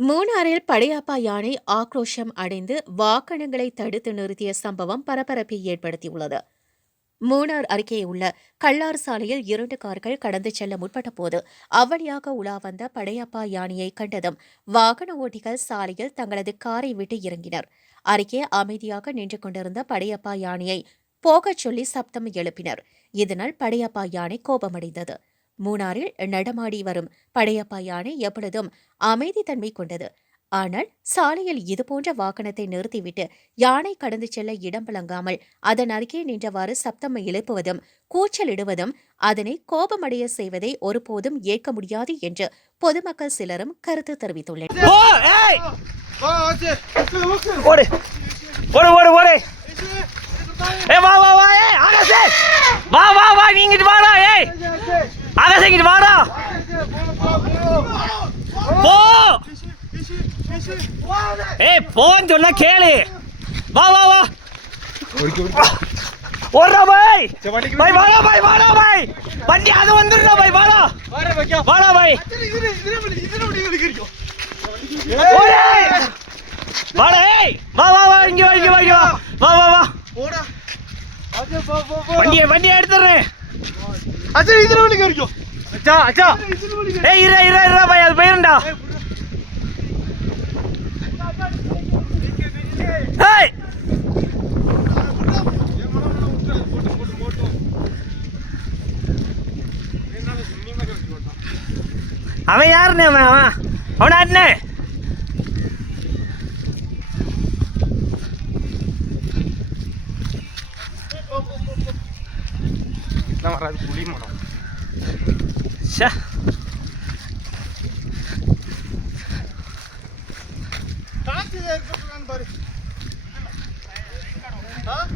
மூணாறில் படையப்பா யானை ஆக்ரோஷம் அடைந்து வாகனங்களை தடுத்து நிறுத்திய சம்பவம் பரபரப்பை ஏற்படுத்தியுள்ளது. மூணார் அருகே உள்ள கள்ளார் சாலையில் இரண்டு கார்கள் கடந்து செல்ல முற்பட்ட போது அவ்வழியாக உலா வந்த படையப்பா யானையை கண்டதும் வாகன ஓட்டிகள் சாலையில் தங்களது காரை விட்டு இறங்கினர். அருகே அமைதியாக நின்று கொண்டிருந்த படையப்பா யானையை போகச் சொல்லி சப்தம் எழுப்பினர். இதனால் படையப்பா யானை கோபமடைந்தது. மூணாறில் நடமாடி வரும் படையப்பா யானை எப்பொழுதும் அமைதி தன்மை கொண்டது. ஆனால் சாலையில் இதுபோன்ற வாகனத்தை நிறுத்திவிட்டு யானை கடந்து செல்ல இடம் வழங்காமல் அதன் அருகே நின்றவாறு சப்தம் எழுப்புவதும் கூச்சலிடுவதும் அதனை கோபமடைய செய்வதை ஒருபோதும் ஏற்க முடியாது என்று பொதுமக்கள் சிலரும் கருத்து தெரிவித்துள்ளனர். போ ஏய் வா வா ஆகாஷ் இங்கிட்டு வாடா. போ. ஏய் போன்னு சொன்னா கேளு. வா வா வா. ஓடுறா பாய். பாய் வாடா பாய் வாடா பாய். வண்டி அது வந்துடுறா பாய் வாடா. வாடா பாய். வாடா ஏய். வா வா வா இங்க வா இங்க வா இங்க வா. வா வா வா. வண்டியை வண்டியை எடுத்துறேன் அச்சா இதுல வழி வரைக்கும் அச்சா அச்சா ஏய் இரு இரு இரு பாய் அது பையன்டா ஏய் அவன் யாருண்ணே அவன் அவன் அவன் அண்ணே estamos ridiculismo, ¿no? Ya. ಕಾಣ್ತಿದೆ ಹಾಂ